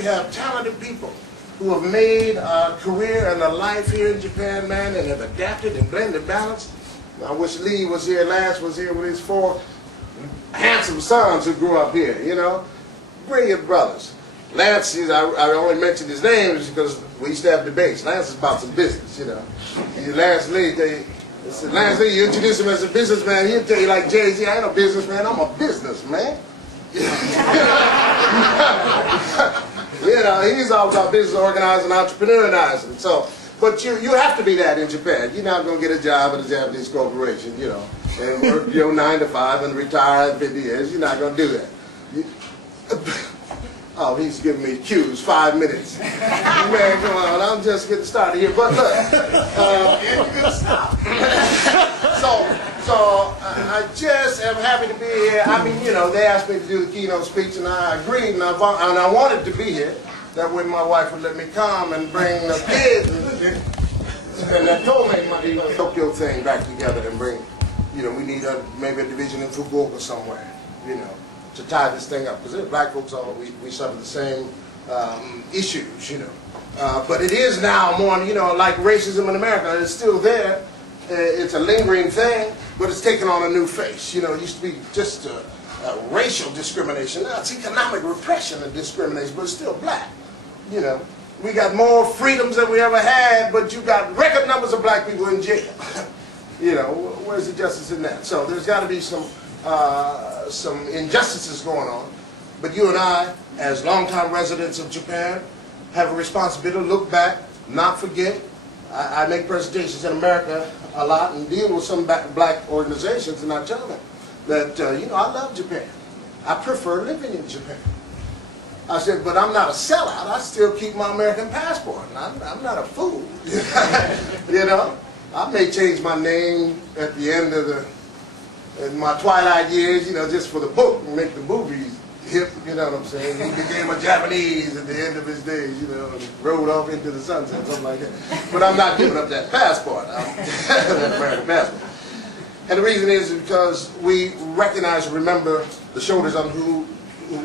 we have talented people who have made a career and a life here in Japan, man, and have adapted and blended and balanced. I wish Lee was here, Lance was here with his 4 handsome sons who grew up here, you know. Brilliant brothers. Lance, I only mentioned his name because we used to have debates. Lance is about some business, you know. Lance Lee, Lance Lee, you introduce him as a businessman, he'll tell you like Jay-Z, I ain't a businessman, I'm a businessman. You know, he's all about business organizing, entrepreneurizing. So, but you have to be that in Japan. You're not going to get a job at a Japanese corporation, you know, and work 9 to 5 and retire at 50 years. You're not going to do that. Oh, he's giving me cues, 5 minutes. Man, come on, I'm just getting started here. But look, so I just am happy to be here. I mean, you know, they asked me to do the keynote speech, and I agreed, and I wanted to be here. That way my wife would let me come and bring the kids, and I told me my Tokyo thing back together and bring, you know, we need maybe a division in Fukuoka somewhere, you know, to tie this thing up, because black folks, we suffer the same issues, you know. But it is now more, you know, like racism in America, it's still there. It's a lingering thing, but it's taken on a new face. You know, it used to be just racial discrimination. Now it's economic repression and discrimination, but it's still black. You know, we got more freedoms than we ever had, but you got record numbers of black people in jail. You know, where's the justice in that? So there's got to be some injustices going on. But you and I, as longtime residents of Japan, have a responsibility to look back, not forget. I make presentations in America a lot and deal with some black organizations, and I tell them that, you know, I love Japan. I prefer living in Japan. I said, but I'm not a sellout. I still keep my American passport. I'm not a fool. You know, I may change my name at the end of in my twilight years, you know, just for the book and make the movies hip, you know what I'm saying? He became a Japanese at the end of his days, you know, and rode off into the sunset, something like that. But I'm not giving up that passport, that American passport. And the reason is because we recognize and remember the shoulders on who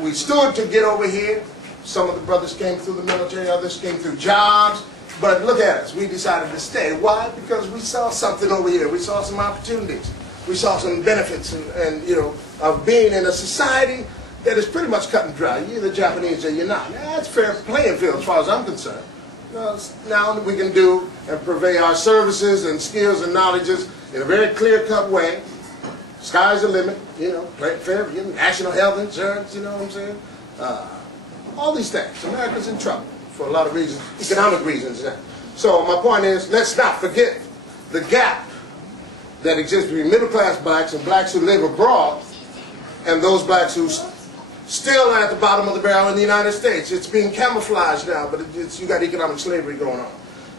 we stood to get over here. Some of the brothers came through the military, others came through jobs. But look at us, we decided to stay. Why? Because we saw something over here. We saw some opportunities. We saw some benefits and you know, of being in a society that is pretty much cut and dry. You're either Japanese or you're not. That's fair playing field as far as I'm concerned. Now we can do and purvey our services and skills and knowledges in a very clear-cut way. Sky's the limit, you know, fair, you know, national health insurance, you know what I'm saying? All these things. America's in trouble for a lot of reasons, economic reasons. So my point is, let's not forget the gap that exists between middle-class blacks and blacks who live abroad and those blacks who still are at the bottom of the barrel in the United States. It's being camouflaged now, but you got economic slavery going on.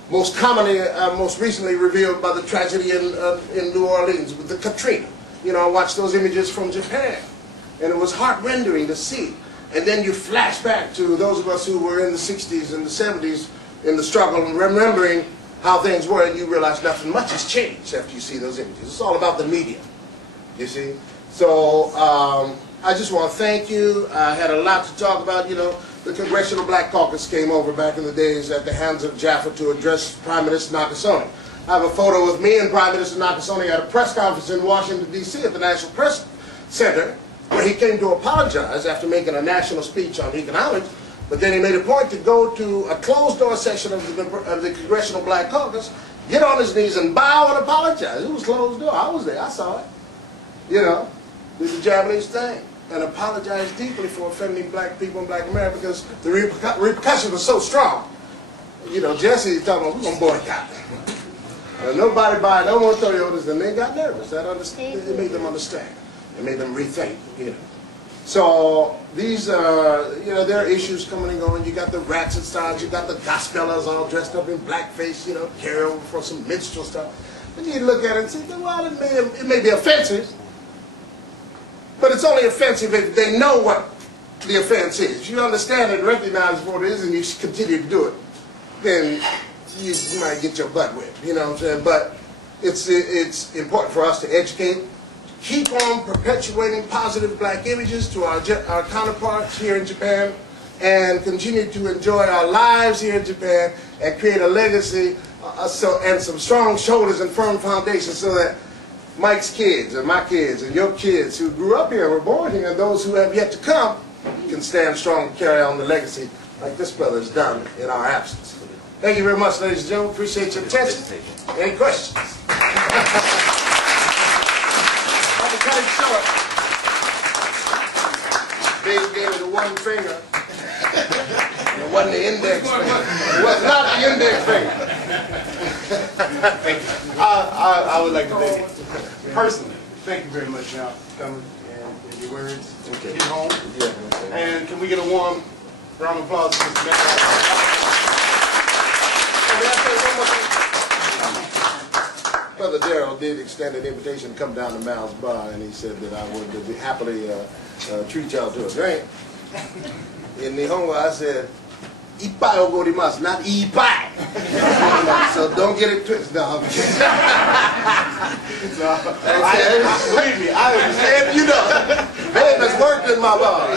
Most commonly, most recently revealed by the tragedy in New Orleans with the Katrina. You know, I watched those images from Japan, and it was heart-rending to see. And then you flash back to those of us who were in the 60s and the 70s in the struggle and remembering how things were, and you realize nothing much has changed after you see those images. It's all about the media, you see. So I just want to thank you. I had a lot to talk about. You know, the Congressional Black Caucus came over back in the days at the hands of JAFA to address Prime Minister Nakasone. I have a photo with me and Prime Minister Nakasone at a press conference in Washington, D.C. at the National Press Center, where he came to apologize after making a national speech on economics. But then he made a point to go to a closed-door session of the Congressional Black Caucus, get on his knees and bow and apologize. It was closed door. I was there. I saw it. You know, did the Japanese thing and apologize deeply for offending black people in black America because the repercussions were so strong. You know, Jesse's talking about, we're going to boycott. Nobody buy no more Toyotas, and they got nervous. It made them understand. It made them rethink, you know. So these, you know, there are issues coming and going. You got the rats and stars, you got the gospelers all dressed up in blackface, you know, carry over for some minstrel stuff. And you look at it and say, well, it may be offensive, but it's only offensive if they know what the offense is. If you understand and recognize what it is and you continue to do it, then you might get your butt whipped, you know what I'm saying? But it's important for us to educate, keep on perpetuating positive black images to our counterparts here in Japan, and continue to enjoy our lives here in Japan and create a legacy and some strong shoulders and firm foundations so that Mike's kids and my kids and your kids who grew up here, were born here, and those who have yet to come can stand strong and carry on the legacy like this brother has done in our absence. Thank you very much, ladies and gentlemen. Appreciate your attention. Any questions? I'll be cutting short. Dave gave me the one finger. It wasn't the index finger. It was not the index finger. I would like to thank you personally. Thank you very much, y'all, for coming and your words. Okay. Get home. Yeah. And can we get a warm round of applause for Mr. Mayor? Brother Darrell did extend an invitation to come down to Mal's Bar, and he said that I would happily treat y'all to a drink. In Nihongo, I said, "Ippai ogorimasu," not "ippai." So don't get it twisted. No, believe me, I understand. you know, Babe has worked in my bar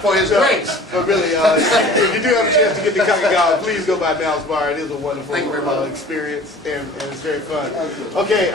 for his drinks. But really, if you do have a chance to get to Kakagawa, please go by Mal's Bar. It is a wonderful experience, and it's very fun. Okay.